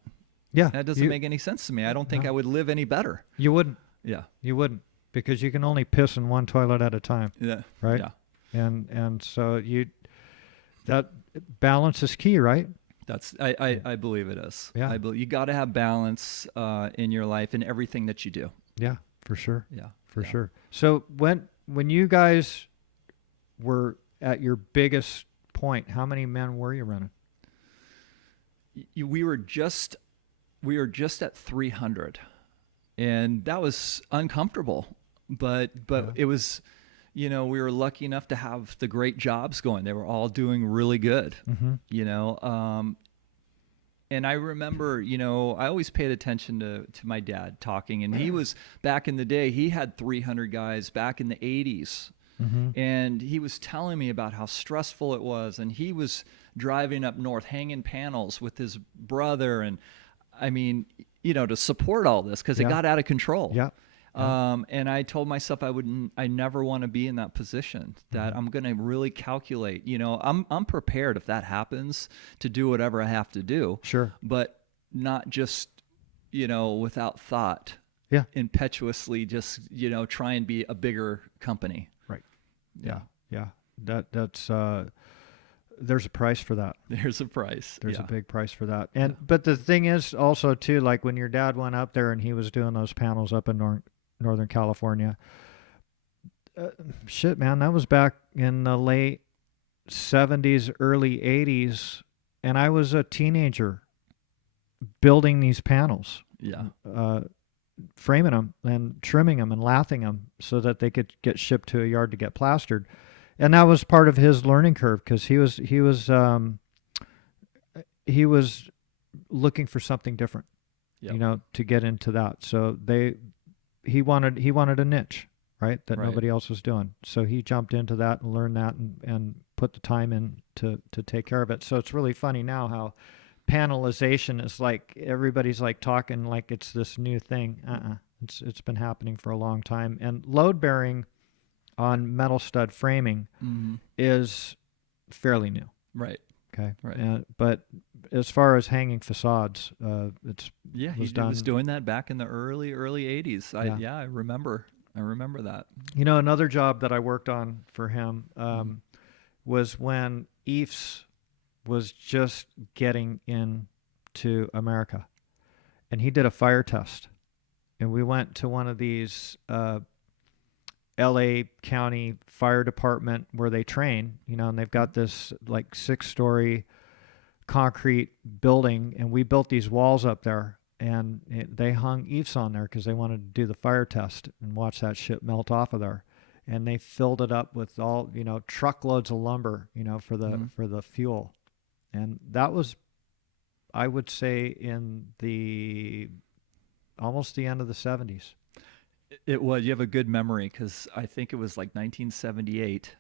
Yeah. That doesn't make any sense to me. I don't think I would live any better. You wouldn't. Yeah. You wouldn't. Because you can only piss in one toilet at a time. Yeah. Right? Yeah. And so that balance is key, right? I believe it is. Yeah. You got to have balance in your life in everything that you do. Yeah, for sure. Yeah. For sure. So when you guys were at your biggest point, how many men were you running? We were just at 300. And that was uncomfortable, but it was, you know, we were lucky enough to have the great jobs going. They were all doing really good, you know. And I remember, you know, I always paid attention to my dad talking, and he was, back in the day, he had 300 guys back in the 80s. And he was telling me about how stressful it was, and he was driving up north, hanging panels with his brother, and I mean, you know, to support all this, because it got out of control. Yeah. And I told myself I never want to be in that position, that I'm going to really calculate, you know, I'm prepared if that happens to do whatever I have to do. Sure. But not just, you know, without thought. Yeah. Impetuously just, you know, try and be a bigger company. Right. Yeah. That's there's a price for that. There's a price. There's a big price for that. But the thing is also too, like when your dad went up there and he was doing those panels up in Northern California, shit, man, that was back in the late 70s, early 80s, and I was a teenager. building these panels, Yeah. uh, framing them and trimming them and lathing them so that they could get shipped to a yard to get plastered. And that was part of his learning curve because he was looking for something different, Yep. you know, to get into that. So he wanted a niche, right, that Right. nobody else was doing. So he jumped into that and learned that and put the time in to take care of it. So it's really funny now how panelization is like everybody's like talking like it's this new thing. It's been happening for a long time. And load bearing on metal stud framing Mm-hmm. is fairly new. Right. Okay. Right. But as far as hanging facades, it's Yeah, he was was done. doing that back in the early 80s. I remember that. You know, another job that I worked on for him was when eifs was just getting into America, and he did a fire test, and we went to one of these L.A. County Fire Department where they train, you know, and they've got this like 6-story concrete building, and we built these walls up there, and they hung eifs on there because they wanted to do the fire test and watch that shit melt off of there. And they filled it up with all, you know, truckloads of lumber, you know, for the fuel. And that was, I would say, in the almost the end of the 70s. It was. You have a good memory because I think it was like 1978.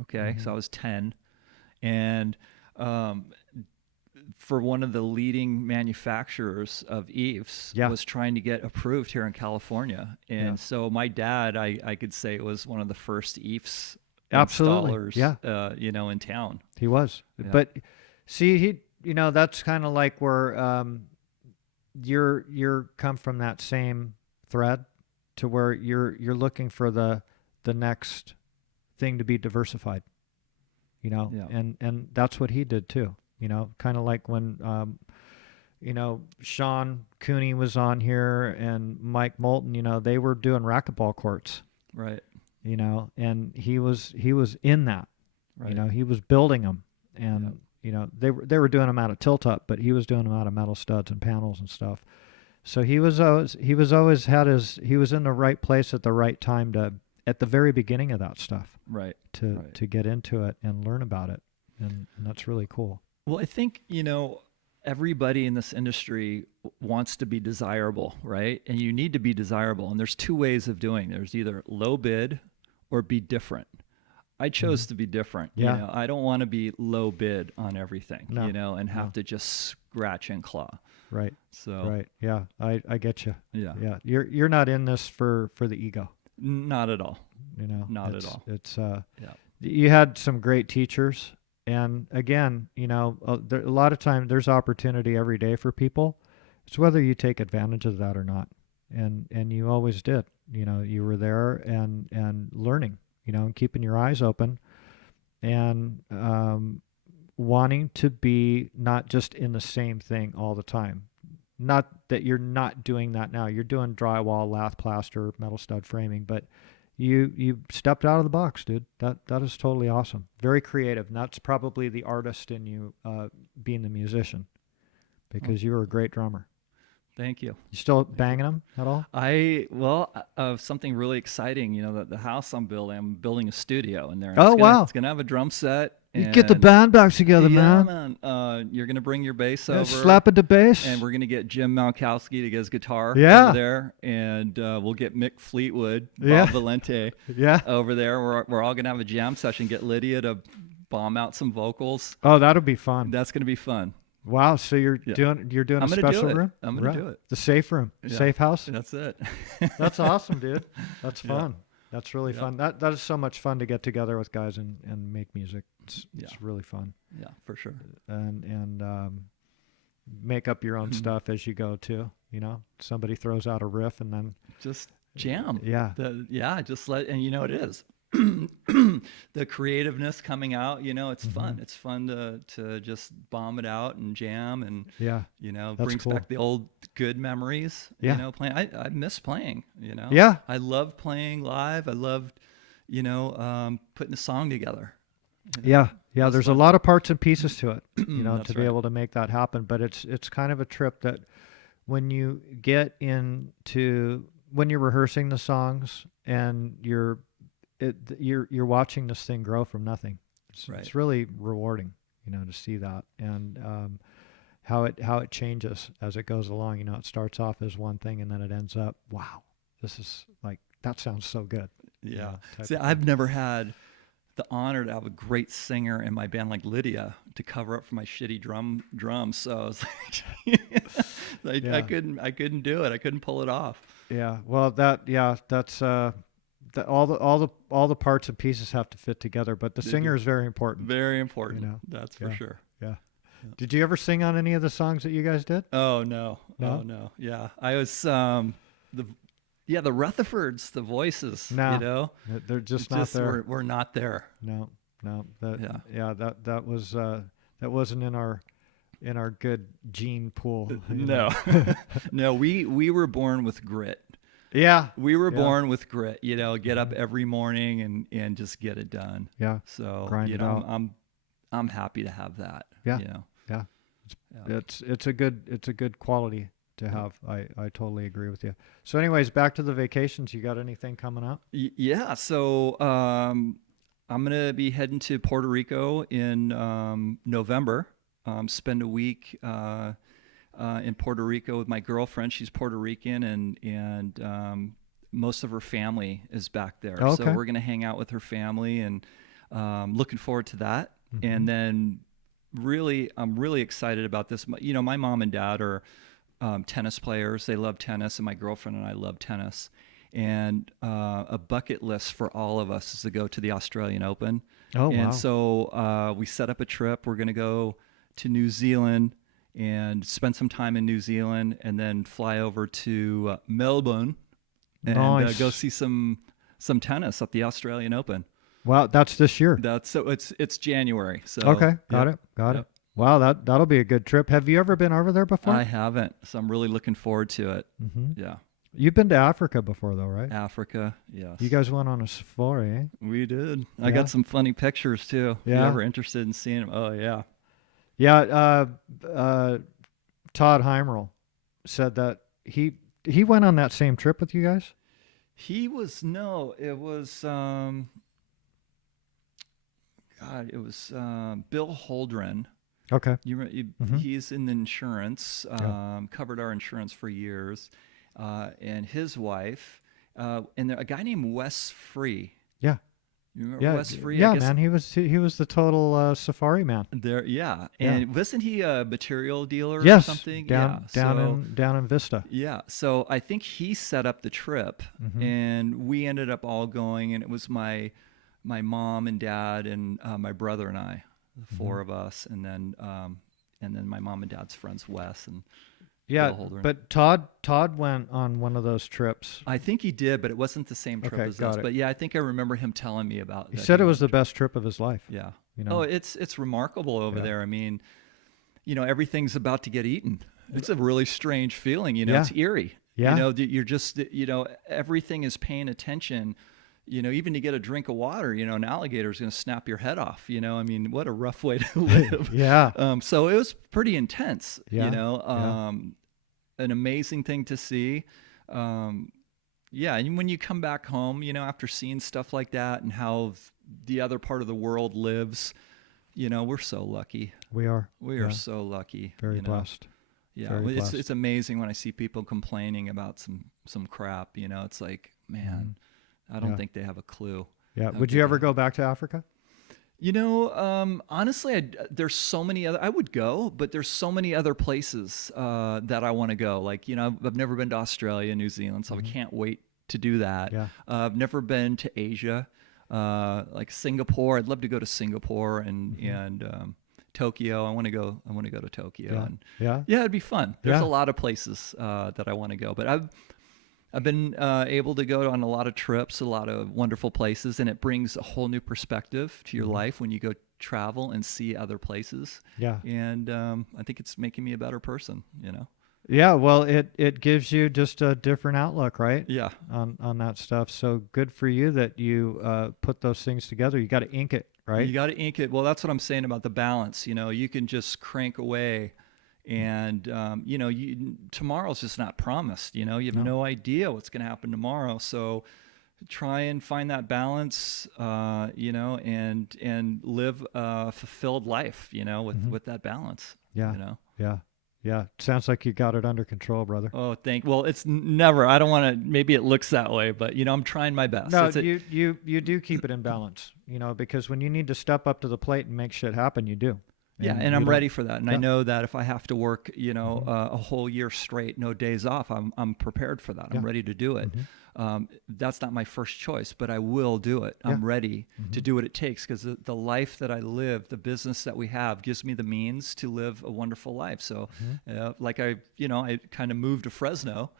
Okay, so I was 10, and for one of the leading manufacturers of eifs was trying to get approved here in California, and so my dad, I could say, was one of the first eifs installers, you know, in town. He was, but see, you know, that's kind of like where you're come from that same thread to where you're looking for the next thing to be diversified, you know, and that's what he did too. You know, kind of like when, you know, Sean Cooney was on here and Mike Moulton, you know, they were doing racquetball courts. Right. You know, and he was in that. Right. You know, he was building them, and you know, they were doing them out of tilt up, but he was doing them out of metal studs and panels and stuff. So he was always he was in the right place at the right time at the very beginning of that stuff. Right. To get into it and learn about it, and that's really cool. Well, I think, you know, everybody in this industry wants to be desirable, right? And you need to be desirable. And there's two ways of doing it. There's either low bid or be different. I chose to be different. Yeah. You know, I don't want to be low bid on everything, you know, and have to just scratch and claw. Right. So. Right. Yeah. I get you. Yeah. Yeah. You're not in this for the ego. Not at all. You know. Not at all. It's you had some great teachers. And again, you know, a lot of time there's opportunity every day for people. It's whether you take advantage of that or not. And you always did. You know, you were there and learning, you know, and keeping your eyes open and wanting to be not just in the same thing all the time. Not that you're not doing that now. You're doing drywall, lath, plaster, metal stud framing, but you stepped out of the box, dude. That is totally awesome. Very creative. And that's probably the artist in you being the musician, because you were a great drummer. Thank you. You still banging them at all? Something really exciting. You know, the house I'm building a studio in there. Wow! It's gonna have a drum set. You get the band back together, man. You're gonna bring your bass over. Slap at the bass. And we're gonna get Jim Malkowski to get his guitar over there, and we'll get Mick Fleetwood, Bob Valente, over there. We're all gonna have a jam session. Get Lydia to bomb out some vocals. Oh, that'll be fun. That's gonna be fun. Wow, so you're doing a special room? I'm gonna do it. The safe room, safe house. That's it. That's awesome, dude. That's fun. That's really fun. That is so much fun to get together with guys and make music. It's really fun. Yeah, for sure. And make up your own stuff as you go too. You know, somebody throws out a riff and then just jam. Yeah. Just let, and you know, it is. The creativeness coming out, you know, it's fun. It's fun to just bomb it out and jam, and you know, brings back the old good memories. You know, playing. I miss playing. You know. Yeah. I love playing live. I loved, you know, putting a song together. you know? Yeah. Yeah. That's There's a fun. lot of parts and pieces to it, That's to be right. able to make that happen. But it's kind of a trip that when you get into when you're rehearsing the songs and you're watching this thing grow from nothing. Right. It's really rewarding, to see that and how it changes as it goes along. It starts off as one thing and then it ends up, wow, this is like that sounds so good. Yeah. Type See, of I've thing. never had the honor to have a great singer in my band like Lydia to cover up for my shitty drums. So I was like, I Yeah, couldn't do it. I couldn't pull it off. yeah. Well, that's that all the parts and pieces have to fit together, but the They do. singer is very important. Very You important. know. That's for Yeah, sure. yeah. Yeah. Did you ever sing on any of the songs that you guys did? Oh no. Oh No, no. Yeah. I was the the Rutherfords, the voices, no. They're just not just there. we're not there. No, no. That Yeah. yeah, that was that wasn't in our good gene pool. No. No, we were born with grit. Yeah, We were yeah, born with grit, get up mhm, every morning and just get it done. yeah. So, Grind it out. I'm happy to have that, Yeah, yeah. Yeah. It's a good quality to Yeah. have. I totally agree with you. So, anyways, back to the vacations. You got anything coming up? Yeah, so I'm gonna be heading to Puerto Rico in November. Spend a week in Puerto Rico with my girlfriend. She's Puerto Rican, and most of her family is back there. Oh, So okay. we're gonna hang out with her family, and looking forward to that. Hmm. And then, I'm really excited about this. My mom and dad are tennis players. They love tennis, and my girlfriend and I love tennis. And a bucket list for all of us is to go to the Australian Open. Oh, And wow. so we set up a trip. We're going to go to New Zealand and spend some time in New Zealand, and then fly over to Melbourne and go Nice. see some tennis at the Australian Open. Wow, that's this year. It's January. So Okay, got yep, it, got it. yep. Wow, that'll be a good trip. Have you ever been over there I before? haven't, so I'm really looking forward to it. Hmm. Yeah, You've been to Africa before, though, right? Africa. You Yes, guys went on a safari, eh? we did. I Yeah, got some funny pictures too. If you're yeah, ever interested in seeing them, oh yeah. yeah. Todd Heimerl said that he went on that same trip with you guys. He was no, it was God, it was Bill Holdren. Okay. Hmm. He's in insurance, Yeah. covered our insurance for years, and his wife, and a guy named Wes Free. Yeah. You remember Yeah. Wes Free? I Yeah, guess man. He was the total safari man. there, yeah. Yeah. And wasn't he a material dealer or Yes. something? Yeah. Down in Vista. Yeah. So I think he set up the trip, Hmm. and we ended up all going, and it was my mom and dad and my brother and I, the Hmm. four of us, and then my mom and dad's friends, Wes and Yeah, Bill Holdren. but Todd went on one of those trips. I think he did, but it wasn't the same trip Okay, as got us. it. But yeah, I think I remember him telling me about He that. said He it went was on the a trip. best trip of his life. Yeah. You Oh, know. it's remarkable over Yeah. there. I mean, everything's about to get eaten. It's a really strange feeling. Yeah. It's eerie. Yeah. You're just, everything is paying attention. Even to get a drink of water, an alligator's going to snap your head off. I mean, what a rough way to live. Yeah. So it was pretty intense. Yeah. Yeah. An amazing thing to see. Yeah, and when you come back home, after seeing stuff like that and how the other part of the world lives, we're so lucky. We are. We Yeah. are so lucky. Very blessed. Yeah, Very blessed. it's amazing when I see people complaining about some crap. It's like, man, I don't Yeah. think they have a clue. Yeah. how Would good you ever they- go back to Africa? Honestly, there's so many other. I would go, but there's so many other places that I want to go. Like, I've never been to Australia, New Zealand, so I can't wait to do that. Yeah. I've never been to Asia, like Singapore. I'd love to go to Singapore and Tokyo. I want to go. I want to go to Tokyo. Yeah. And Yeah. yeah, it'd be fun. There's Yeah. a lot of places that I want to go, but I've been able to go on a lot of trips, a lot of wonderful places, and it brings a whole new perspective to your life when you go travel and see other places. Yeah. And I think it's making me a better person. Yeah. Well, it gives you just a different outlook, right? Yeah. On that stuff. So good for you that you put those things together. You got to ink it, right? You got to ink it. Well, that's what I'm saying about the balance. You know, you can just crank away, and you know, tomorrow's just not promised. You know, you have no idea what's going to happen tomorrow. So try and find that balance, you know, and live a fulfilled life, you know, with that balance. Yeah. You know. Yeah. Yeah. Sounds like you got it under control, brother. Oh, well, it's never, I don't want to, maybe it looks that way, but you know, I'm trying my best. No, you do keep it in balance, you know, because when you need to step up to the plate and make shit happen, you do. Yeah, and I'm ready for that. And I Yeah. know that if I have to work, you know, a whole year straight, no days off, I'm prepared for that. I'm ready to do it. That's not my first choice, but I will do it. I'm ready to do what it takes, because the life that I live, the business that we have, gives me the means to live a wonderful life. So, like I kind of moved to Fresno,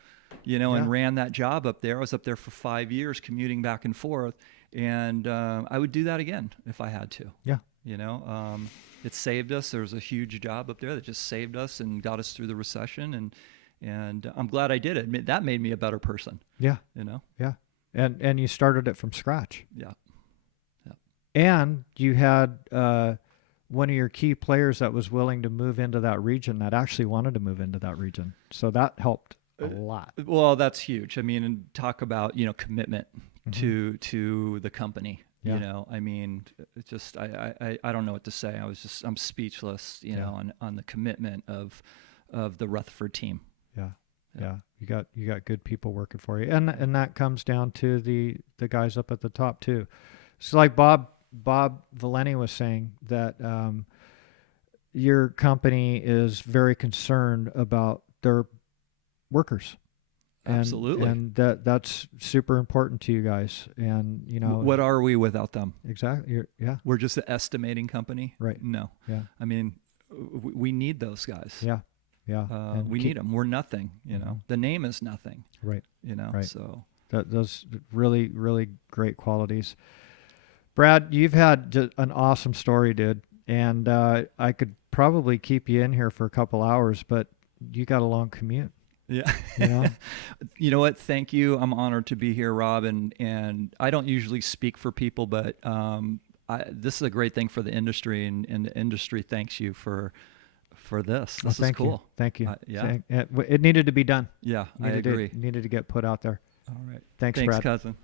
you know, and ran that job up there. I was up there for 5 years, commuting back and forth, and I would do that again if I had to. Yeah. You know, it saved us. There was a huge job up there that just saved us and got us through the recession, and I'm glad I did it. That made me a better person. Yeah. You know. Yeah. And you started it from scratch. Yeah. Yeah. And you had one of your key players that was willing to move into that region, that actually wanted to move into that region. So that helped a lot. Well, that's huge. I mean, and talk about, you know, commitment to the company. Yeah. You know, I mean, it's just I don't know what to say. I'm speechless, you know, on the commitment of the Rutherford team. Yeah. Yeah. You got good people working for you. And that comes down to the guys up at the top too. So like Bob Valeni was saying that your company is very concerned about their workers. Absolutely. And that's super important to you guys. And, you know, what are we without them? Exactly. Yeah. We're just an estimating company. Right. No. Yeah. I mean, we need those guys. Yeah. Yeah. We need them. We're nothing, you know, the name is nothing, Right. you know, Right. so. Those really, really great qualities. Brad, you've had an awesome story, dude. And I could probably keep you in here for a couple hours, but you got a long commute. Yeah. You know? You know what? Thank you. I'm honored to be here, Rob. And I don't usually speak for people, but this is a great thing for the industry, and the industry thanks you for this. This is cool. Thank you. Yeah. It needed to be done. Yeah, I agree. Needed to get put out there. All right. Thanks, Thanks, Brad. cousin.